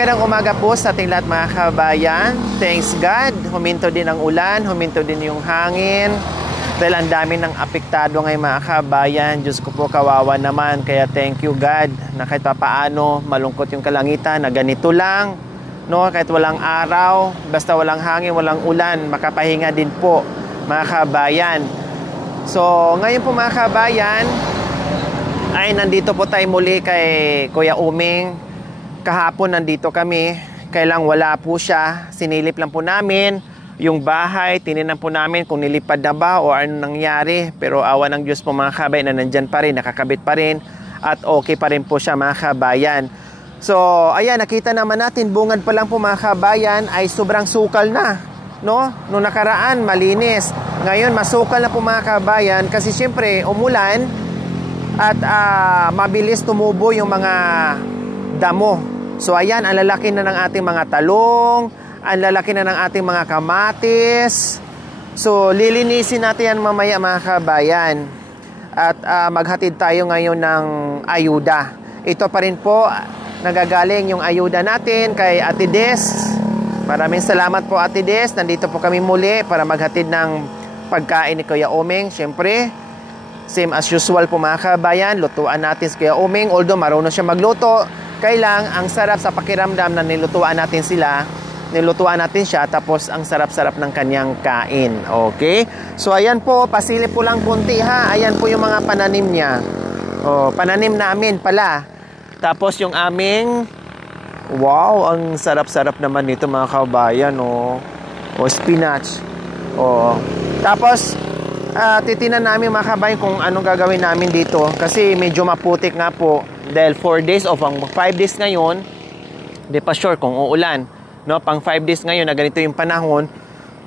Magandang umaga po sa ating lahat mga kabayan. Thanks God, huminto din ang ulan, huminto din yung hangin. Dahil ang dami ng apektado ngayon mga kabayan. Diyos ko po, kawawa naman. Kaya thank you God na kahit paano malungkot yung kalangitan na ganito lang. No? Kahit walang araw, basta walang hangin, walang ulan, makapahinga din po mga kabayan. So ngayon po mga kabayan, ay nandito po tayo muli kay Kuya Uming. Kahapon nandito kami, kailang wala po siya. Sinilip lang po namin yung bahay, tininan po namin kung nilipad na ba o ano nangyari. Pero awa ng Diyos po mga kabayan na nandyan pa rin, nakakabit pa rin at okay pa rin po siya mga kabayan. So ayan, nakita naman natin, bungad pa lang po mga kabayan ay sobrang sukal na, no? Noong nakaraan malinis, ngayon masukal na po mga kabayan kasi syempre umulan at mabilis tumubo yung mga damo. So ayan, ang lalaki na ng ating mga talong, ang lalaki na ng ating mga kamatis. So lilinisin natin yan mamaya mga kabayan. At maghatid tayo ngayon ng ayuda. Ito pa rin po, nagagaling yung ayuda natin kay Ate Des. Maraming salamat po Ate Des. Nandito po kami muli para maghatid ng pagkain ni Kuya Uming. Siyempre, same as usual po mga kabayan, lutuan natin si Kuya Uming. Although marunong siya magluto, kailang ang sarap sa pakiramdam na nilutuan natin siya, tapos ang sarap-sarap ng kanyang kain. Okay? So ayan po, pasilip po lang kunti ha. Ayan po yung mga pananim niya. Pananim namin pala. Tapos yung aming, wow, ang sarap-sarap naman nito mga kabayan. Spinach. Tapos titinan namin mga kabayan kung anong gagawin namin dito. Kasi medyo maputik nga po. Dahil 4 days o pang 5 days ngayon, di pa sure kung uulan. No? Pang 5 days ngayon na ganito yung panahon.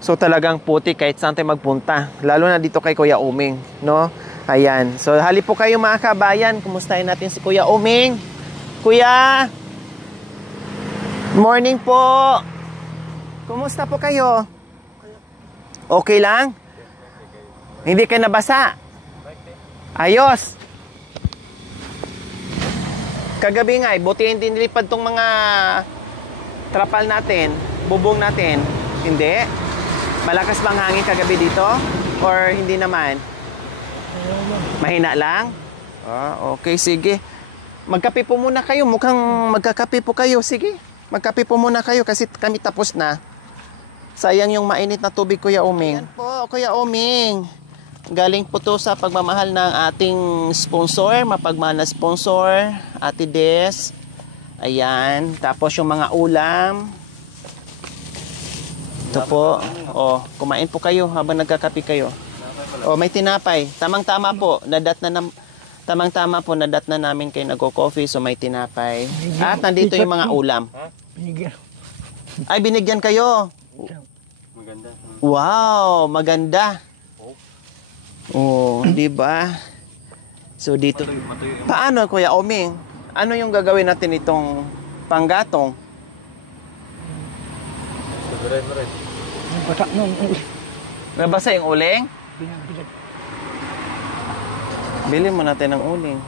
So talagang putik kahit saan tayo magpunta. Lalo na dito kay Kuya Uming. No? Ayan. So halip po kayo mga kabayan. Kumustahin natin si Kuya Uming. Kuya! Morning po! Kumusta po kayo? Okay lang? Hindi ka nabasa? Ayos! Kagabi nga, buti hindi nilipad tong mga trapal natin, bubong natin. Hindi? Malakas bang hangin kagabi dito? Or hindi naman? Mahina lang? Okay, sige. Magkape po muna kayo. Mukhang magkakape po kayo. Sige, magkape po muna kayo kasi kami tapos na. Sayang yung mainit na tubig, Kuya Uming. Ayan po, Kuya Uming. Galing po to sa pagmamahal ng ating sponsor, mapagmahal na sponsor, Ate Des. Ayan, tapos yung mga ulam. Ito po. Kumain po kayo habang nagkakape kayo. May tinapay. Tamang-tama po, tamang-tama po, nadat na namin kayo nagko-coffee, so may tinapay. At nandito yung mga ulam. Binigyan. Ay, binigyan kayo. Maganda. Wow, maganda. Di ba? So dito. Paano Kuya Uming? Ano yung gagawin natin itong panggatong? Nabasa yung uling? Bili mo natin ng uling.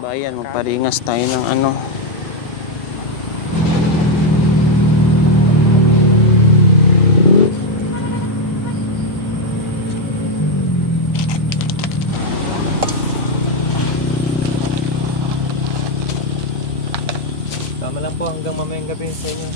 Bayan, magparingas tayo ng ano. Tama lang po hanggang mamayang gabi sa inyo.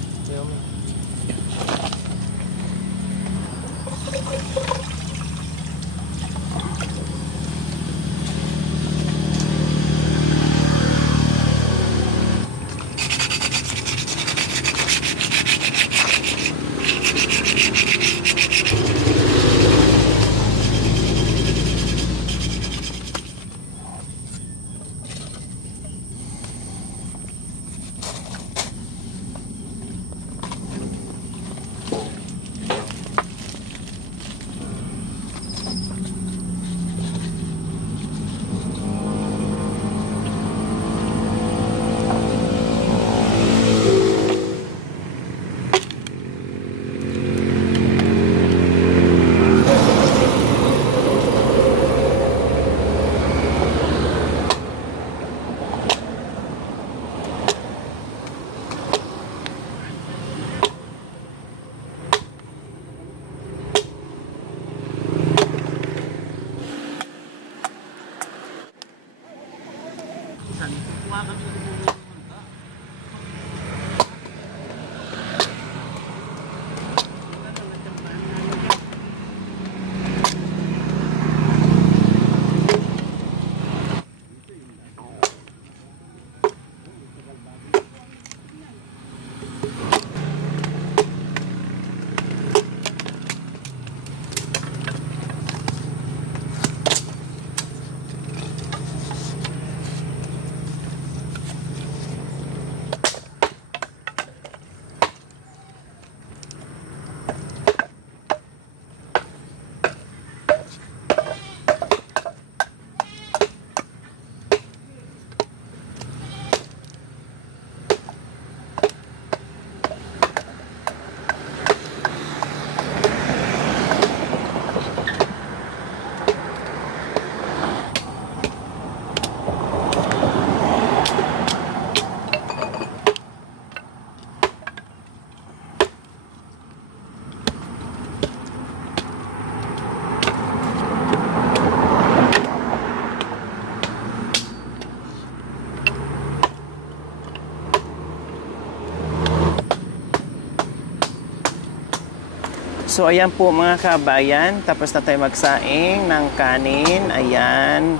So ayan po mga kabayan, tapos na tayo magsaing ng kanin. Ayan.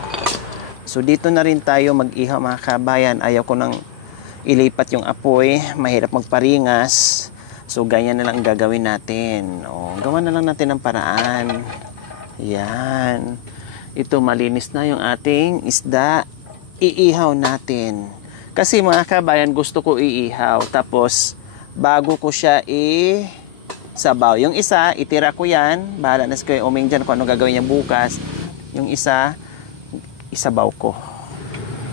So dito na rin tayo mag-ihaw mga kabayan. Ayaw ko nang ilipat yung apoy, mahirap magparingas. So ganyan na lang gagawin natin. O, gawa na lang natin ng paraan. Ayan. Ito malinis na yung ating isda. Iihaw natin. Kasi mga kabayan, gusto ko iihaw. Tapos bago ko siya sabaw. Yung isa, itira ko yan. Bahala na si Kuya Uming dyan kung ano gagawin niya bukas. Yung isa, isabaw ko.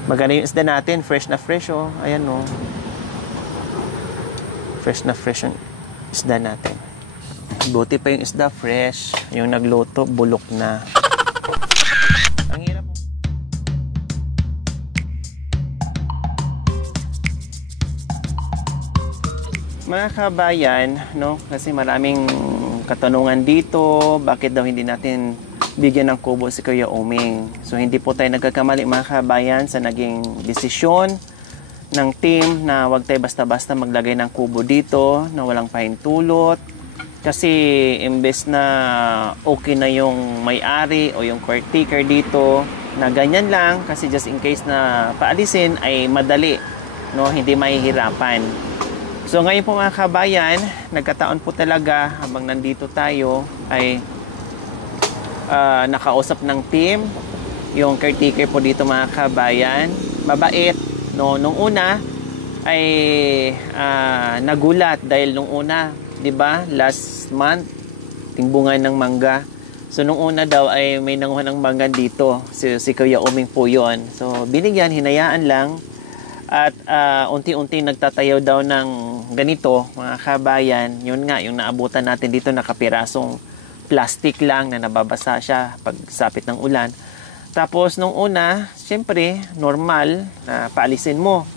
Maganda yung isda natin. Fresh na fresh, oh. Ayan, oh. Fresh na fresh yung isda natin. Buti pa yung isda fresh. Yung nagluto, bulok na. Ang hirap. Mga kabayan, no? Kasi maraming katanungan dito, bakit daw hindi natin bigyan ng kubo si Kuya Uming. So hindi po tayo nagkakamali mga kabayan sa naging desisyon ng team na wag tayo basta-basta maglagay ng kubo dito na walang pahintulot. Kasi imbes na okay na yung may-ari o yung caretaker dito na ganyan lang, kasi just in case na paalisin ay madali, no? Hindi mahihirapan. So ngayon po mga kabayan, nagkataon po talaga habang nandito tayo ay nakausap ng team yung caretaker po dito mga kabayan. Mabait, no? Nung una ay nagulat dahil nung una, 'di ba? Last month timbungan ng mangga. So nung una daw ay may nanguha ng mangga dito. Si Kuya Uming po 'yon. So binigyan, hinayaan lang. At unti-unti nagtatayo daw ng ganito mga kabayan. Yun nga, yung naabutan natin dito nakapirasong plastic lang na nababasa siya pag sapit ng ulan. Tapos nung una, siyempre normal na paalisin mo.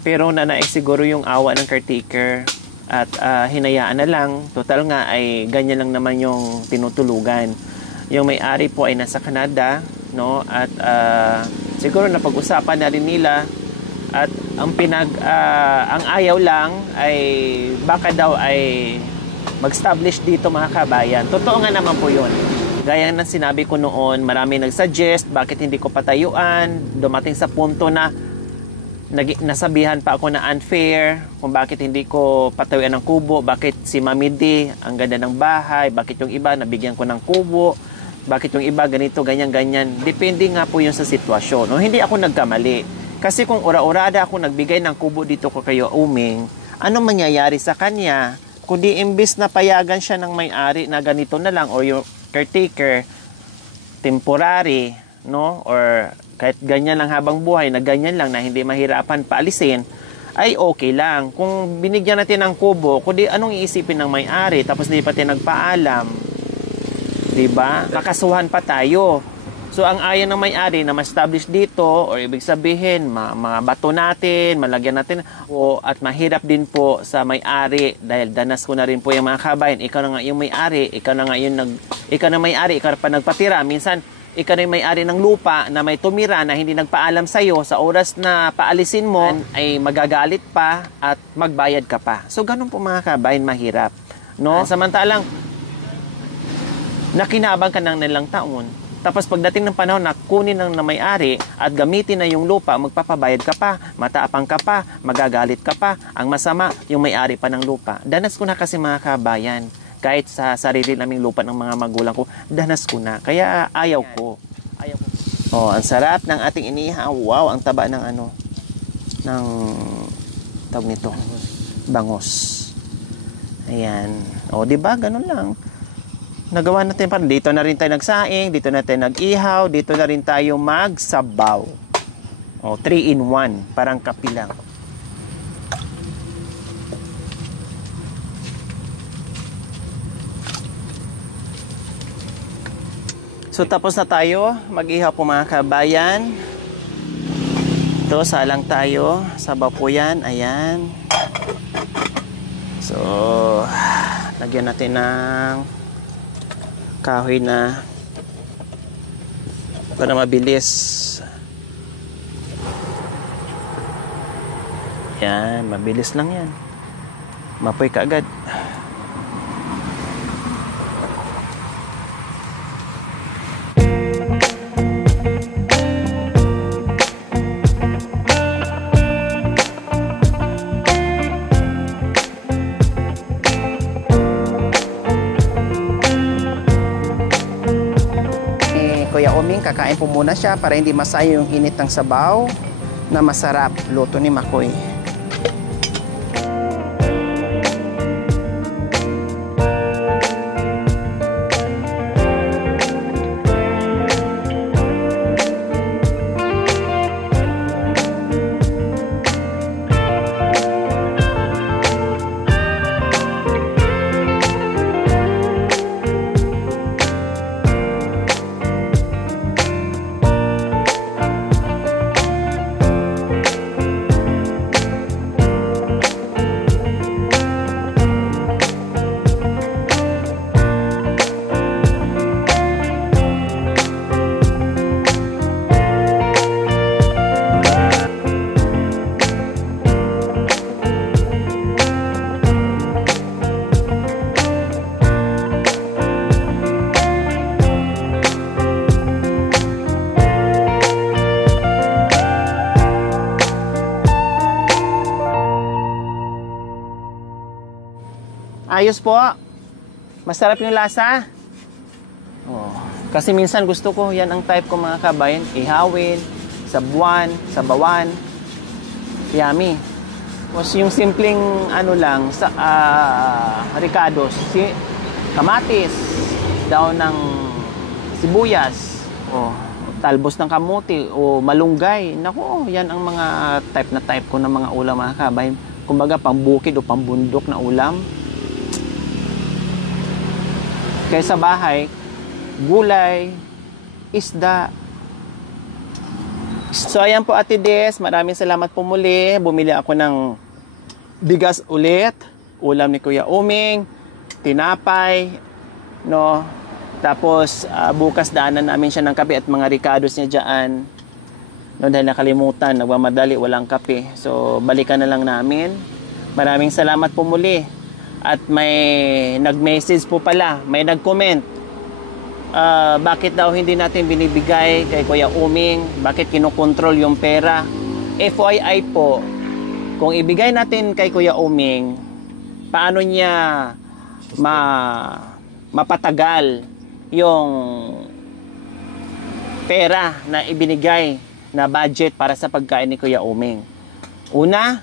Pero nanaig siguro yung awa ng caretaker at hinayaan na lang. Total nga ay ganyan lang naman yung tinutulugan. Yung may-ari po ay nasa Canada, no? At siguro napag-usapan na rin nila. At ang ayaw lang ay baka daw ay mag-establish dito mga kabayan. Totoo nga naman po yun. Gaya ng sinabi ko noon, marami nag-suggest bakit hindi ko patayuan. Dumating sa punto na nasabihan pa ako na unfair kung bakit hindi ko patayuan ng kubo. Bakit si Mami D, ang ganda ng bahay. Bakit yung iba nabigyan ko ng kubo. Bakit yung iba ganito, ganyan-ganyan. Depende nga po yun sa sitwasyon. No? Hindi ako nagkamali. Kasi kung ura-urada ako nagbigay ng kubo dito ko kayo Uming, ano mangyayari sa kanya? Kundi imbis na payagan siya ng may-ari na ganito na lang or yung caretaker, temporary, no? Or kahit ganyan lang habang buhay, na ganyan lang na hindi mahirapan paalisin, ay okay lang. Kung binigyan natin ng kubo, kundi anong iisipin ng may-ari tapos hindi pa tayo nagpaalam? Diba? Kakasuhan pa tayo. So, ang ayaw ng may-ari na ma-establish dito, or ibig sabihin, mga bato natin, malagyan natin, at mahirap din po sa may-ari, dahil danas ko na rin po yung mga kabayan, ikaw na nga yung may-ari, ikaw na may-ari, ikaw pa nagpatira. Minsan, ikaw na yung may-ari ng lupa na may tumira na hindi nagpaalam sa'yo, sa oras na paalisin mo, ay magagalit pa at magbayad ka pa. So, ganun po mga kabayan, mahirap. No? Samantalang, nakinabang ka ng nilang taon. Tapos pagdating ng panahon na kunin ng na may-ari at gamitin na yung lupa, magpapabayad ka pa, mataapang ka pa, magagalit ka pa. Ang masama, yung may-ari pa ng lupa. Danas ko na kasi mga kabayan. Kahit sa sarili naming lupa ng mga magulang ko, danas ko na. Kaya ayaw ko. Oh, ang sarap ng ating inihaw. Wow, ang taba ng ng tawag nito, bangos. Ayan. O, di ba? Ganun lang. Nagawa natin pa. Dito na rin tayo nagsaing, dito na tayo nag-ihaw, dito na rin tayo magsabaw. O, 3-in-1. Parang kape lang. So, tapos na tayo. Mag-ihaw po mga kabayan. Ito, salang tayo. Sabaw po yan. Ayan. So, lagyan natin ng kahoy na para mabilis. Yan, mabilis lang yan. Mapoy ka agad. Kuya Oming, kakain po muna siya para hindi masayo yung init ng sabaw na masarap. Luto ni Makoy. Ayos po. Masarap yung lasa. Oh. Kasi minsan gusto ko, yan ang type ko mga kabayan. Ihawin, sabuan, sabawan. Yummy. Tapos yung simpleng lang, ricados, kamatis, daon ng sibuyas, talbos ng kamuti, o malunggay. Naku, yan ang mga type ko ng mga ulam mga kabayan. Kumbaga, pambukid o pambundok na ulam. Kaya sa bahay, gulay, isda. So ayan po Ate Des, maraming salamat po muli. Bumili ako ng bigas ulit, ulam ni Kuya Oming, tinapay, no. Tapos bukas daanan namin siya ng kape at mga ricados niya diyan. No, dahil nakalimutan, nagmamadali, walang kape. So balikan na lang namin. Maraming salamat po muli. At may nag-message po pala, may nag-comment. Bakit daw hindi natin binibigay kay Kuya Oming? Bakit kinokontrol yung pera? FYI po, kung ibigay natin kay Kuya Oming, paano niya mapatagal yung pera na ibinigay na budget para sa pagkain ni Kuya Oming? Una,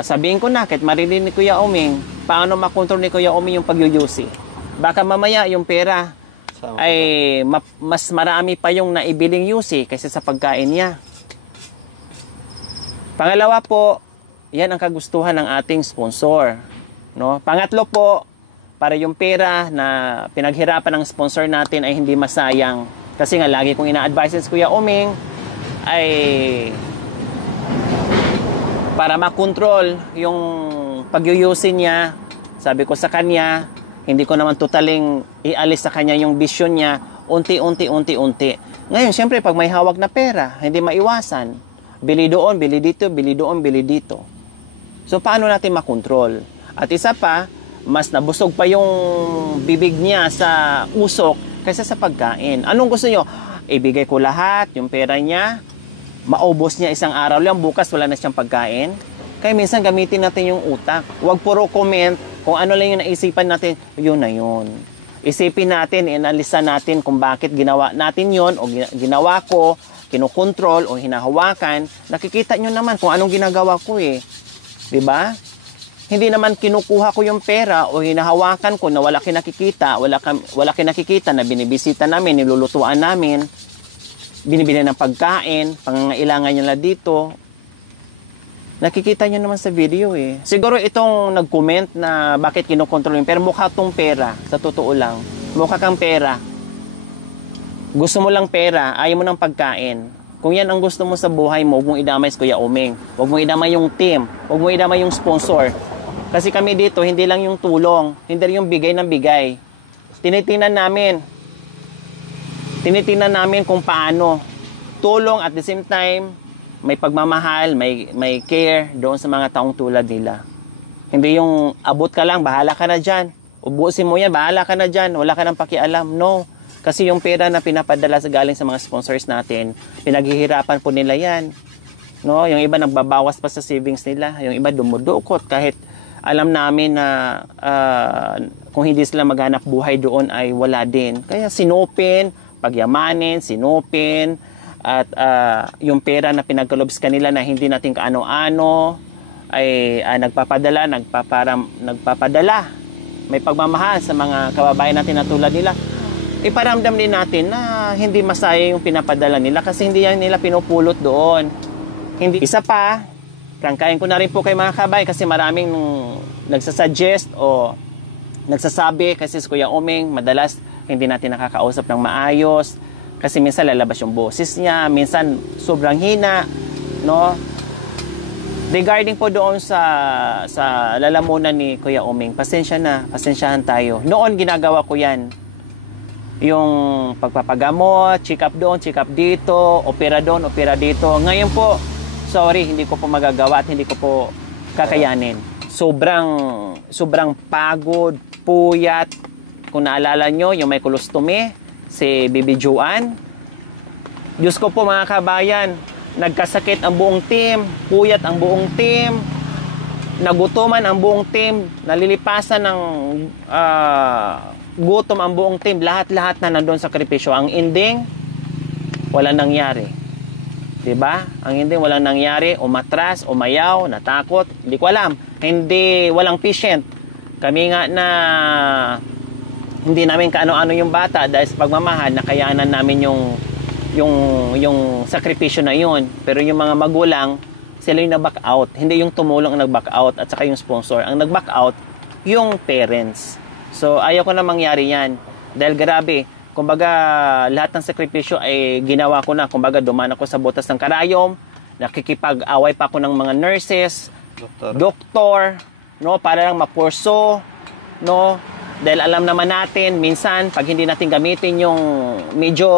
sabihin ko na, kahit marinig ni Kuya Oming, paano makontrol ni Kuya Oming yung pagyuyusi. Baka mamaya yung pera ay mas marami pa yung naibiling yusi kaysa sa pagkain niya. Pangalawa po, yan ang kagustuhan ng ating sponsor. No? Pangatlo po, para yung pera na pinaghirapan ng sponsor natin ay hindi masayang. Kasi nga lagi kong ina-advise si Kuya Oming ay para makontrol yung pagyuyusin niya. Sabi ko sa kanya, hindi ko naman totaling ialis sa kanya yung vision niya. unti-unti. Ngayon, siyempre, pag may hawak na pera, hindi maiwasan. Bili doon, bili dito, bili doon, bili dito. So, paano natin makontrol? At isa pa, mas nabusog pa yung bibig niya sa usok kaysa sa pagkain. Anong gusto nyo? Ibigay ko lahat, yung pera niya, maubos niya isang araw lang, bukas wala na siyang pagkain. Kaya minsan gamitin natin yung utak. Huwag puro comment kung ano lang yung naisipan natin, yun na yun. Isipin natin, inalisa natin kung bakit ginawa natin yun o ginawa ko, kinukontrol o hinahawakan. Nakikita nyo naman kung anong ginagawa ko eh. Diba? Hindi naman kinukuha ko yung pera o hinahawakan ko na wala kinakikita, wala kinakikita na binibisita namin, nilulutuan namin, binibili ng pagkain, pangangailangan nila dito. Nakikita nyo naman sa video eh. Siguro itong nag-comment na bakit kinokontrol yung pera, mukha tong pera, sa totoo lang. Mukha kang pera. Gusto mo lang pera, ayaw mo ng pagkain. Kung yan ang gusto mo sa buhay mo, huwag mong idamay si Kuya Omeng. Huwag mong idamay yung team. Huwag mong idamay yung sponsor. Kasi kami dito, hindi lang yung tulong, hindi rin yung bigay ng bigay. Tinitingnan namin kung paano. Tulong at the same time, may pagmamahal, may care doon sa mga taong tulad nila. Hindi yung abot ka lang, bahala ka na dyan. Ubusin mo yan, bahala ka na dyan. Wala ka nang pakialam. No. Kasi yung pera na pinapadala sa galing sa mga sponsors natin, pinaghihirapan po nila yan. No, yung iba nagbabawas pa sa savings nila. Yung iba dumudukot kahit alam namin na kung hindi sila maghanap buhay doon ay wala din. Kaya sinupin, pagyamanin, sinupin, at yung pera na pinagkalobs kanila na hindi natin kaano-ano ay nagpapadala. May pagmamahal sa mga kababayan natin na tulad nila. Iparamdam din natin na hindi masaya yung pinapadala nila kasi hindi yan nila pinupulot doon. Isa pa, prangkain ko na rin po kay mga kabay kasi maraming nagsasuggest o nagsasabi kasi si Kuya Omeng madalas hindi natin nakakausap ng maayos kasi minsan lalabas yung boses niya, minsan sobrang hina, no? Regarding po doon sa lalamunan ni Kuya Omeng, pasensyahan tayo. Noon ginagawa ko yan. Yung pagpapagamot, check up doon, check up dito, opera doon, opera dito. Ngayon po, sorry, hindi ko po magagawa at hindi ko po kakayanin. Sobrang pagod, puyat. Kung naalala nyo, yung may colostomy, si Bibi Joanne. Diyos ko po mga kabayan, nagkasakit ang buong team, puyat ang buong team, nagutuman ang buong team, nalilipasan ng gutom ang buong team, lahat-lahat na nandun sa sakripisyo. Ang ending, walang nangyari. Diba? Ang ending, walang nangyari, umatras, umayaw, natakot, hindi ko alam. Walang patient. Kami nga na hindi namin kaano-ano yung bata dahil sa pagmamahal, nakayanan namin yung sakripisyo na yun. Pero yung mga magulang, sila yung nag-back out. Hindi yung tumulong ang nag-back out at saka yung sponsor. Ang nag-back out, yung parents. So, ayaw ko na mangyari yan. Dahil grabe, kumbaga, lahat ng sakripisyo ay ginawa ko na. Kumbaga, dumaan ako sa butas ng karayom, nakikipag-away pa ako ng mga nurses, doktor, no, para lang mapurso, no, dahil alam naman natin, minsan, pag hindi natin gamitin yung medyo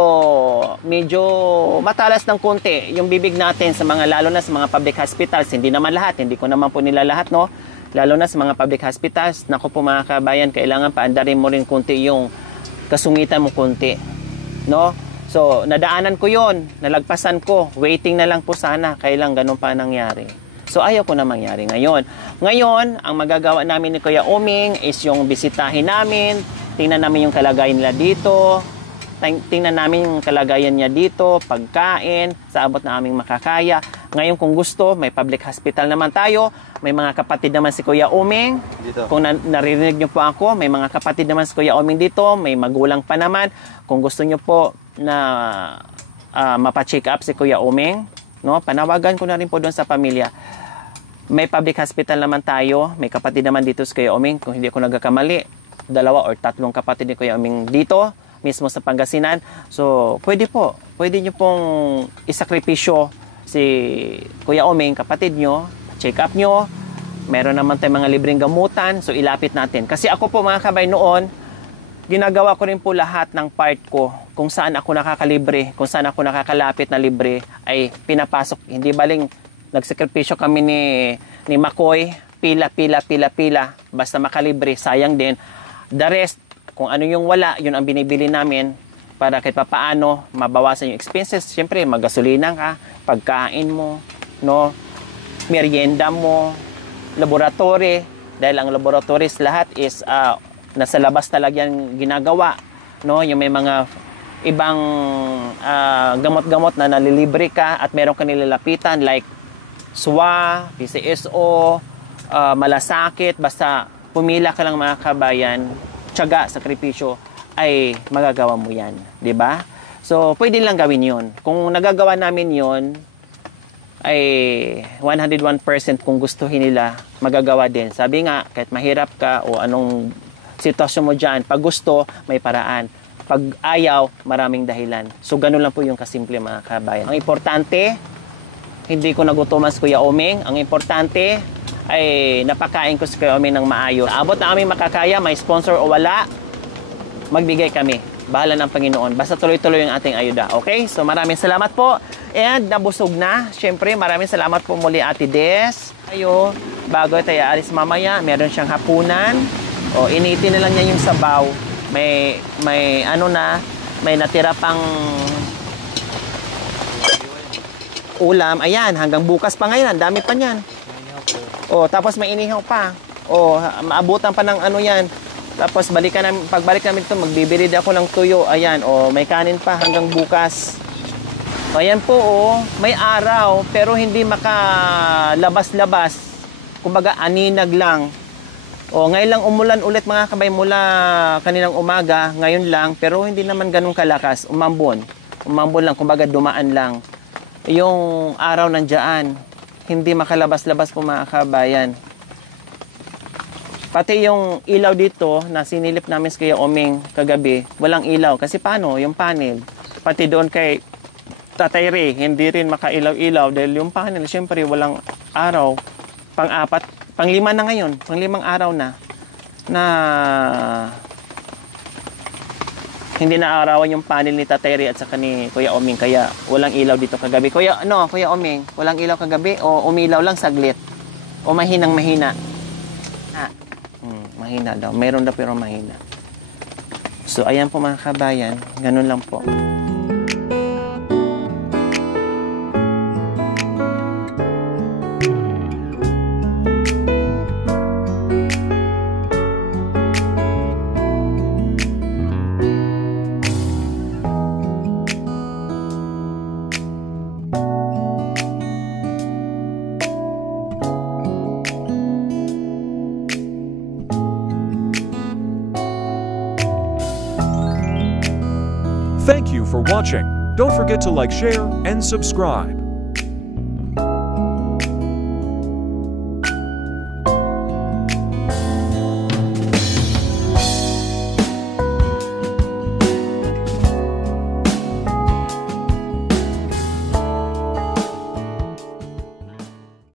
matalas ng konti, yung bibig natin sa mga, lalo na sa mga public hospitals, hindi naman lahat, hindi ko naman po nila lahat, no, lalo na sa mga public hospitals, naku po mga kabayan, kailangan paandarin mo rin konti yung kasungitan mo konti, no? So, nadaanan ko yon, nalagpasan ko, waiting na lang po sana, kailang ganun pa nangyari. So, ayaw ko na mangyari ngayon. Ngayon, ang magagawa namin ni Kuya Omeng is yung bisitahin namin, tingnan namin yung kalagayan nila dito, tingnan namin yung kalagayan niya dito, pagkain, sa abot na aming makakaya. Ngayon, kung gusto, may public hospital naman tayo, may mga kapatid naman si Kuya Omeng. Dito. Kung naririnig niyo po ako, may mga kapatid naman si Kuya Omeng dito, may magulang pa naman. Kung gusto niyo po na mapacheck up si Kuya Omeng, no, panawagan ko na rin po doon sa pamilya. May public hospital naman tayo, may kapatid naman dito si Kuya Omeng, kung hindi ako nagkakamali, 2 or 3 kapatid ni Kuya Omeng dito, mismo sa Pangasinan. So, pwede nyo pong isakripisyo si Kuya Omeng, kapatid nyo, check up nyo, meron naman tayong mga libreng gamutan, so ilapit natin. Kasi ako po mga kabay noon, ginagawa ko rin po lahat ng part ko. Kung saan ako nakakalibre, kung saan ako nakakalapit na libre, ay pinapasok. Hindi baling nagsakripisyo kami ni Makoy, pila. Basta makalibre, sayang din. The rest, kung ano yung wala, yun ang binibili namin para kahit papaano mabawasan yung expenses. Siyempre, magasolina ka, pagkain mo, no? Merienda mo, laboratory, dahil ang laboratories lahat is nasa labas talaga yan ginagawa, no? Yung may mga ibang gamot-gamot na nalilibre ka at meron ka nilalapitan like SWA, PCSO, malasakit, basta pumila ka lang mga kabayan, tiyaga, sakripisyo, ay magagawa mo yan, di ba? So, pwede lang gawin yun. Kung nagagawa namin yun, ay 101% kung gustuhin nila, magagawa din. Sabi nga, kahit mahirap ka o anong sitwasyon mo dyan, pag gusto, may paraan. Pag ayaw, maraming dahilan. So, ganun lang po yung kasimple mga kabayan. Ang importante, hindi ko nagutuman si Kuya Omeng. Ang importante ay napakain ko si Kuya Omeng ng maayos. Abot na aming makakaya, may sponsor o wala, magbigay kami. Bahala ng Panginoon. Basta tuloy-tuloy yung ating ayuda. Okay? So maraming salamat po. And nabusog na. Siyempre, maraming salamat po muli Ate Des. Ayo, bago tayo alis mamaya, meron siyang hapunan. O, initin na lang niya yung sabaw. May ano na, may natira pang ulam. Ayan, hanggang bukas pa ngayon. Ang dami pa niyan. O, tapos may inihaw pa. O, maabutan pa ng ano yan. Tapos pagbalik namin ito, magbibirid ako ng tuyo. Ayan, o, may kanin pa hanggang bukas. O, ayan po, o, may araw, pero hindi makalabas-labas. Kumbaga, aninag lang. O, ngayon lang umulan ulit mga kabay mula kaninang umaga, ngayon lang, pero hindi naman ganun kalakas. Umambon lang, kumbaga dumaan lang. Yung araw nandiyan, hindi makalabas-labas po mga kabayan. Pati yung ilaw dito na sinilip namin sa Kuya Omeng kagabi, walang ilaw. Kasi paano? Yung panel. Pati doon kay Tatay Ray, hindi rin makailaw-ilaw dahil yung panel, syempre walang araw. Pang-apat, pang-lima na ngayon. Pang-limang araw na hindi na arawan yung panel ni Tatay Ray at saka ni Kuya Omeng. Kaya walang ilaw dito kagabi. Kuya Omeng, walang ilaw kagabi o umilaw lang saglit? O mahinang-mahina? Mahina daw. Meron daw pero mahina. So, ayan po mga kabayan. Ganun lang po. Thank you for watching. Don't forget to like, share, and subscribe.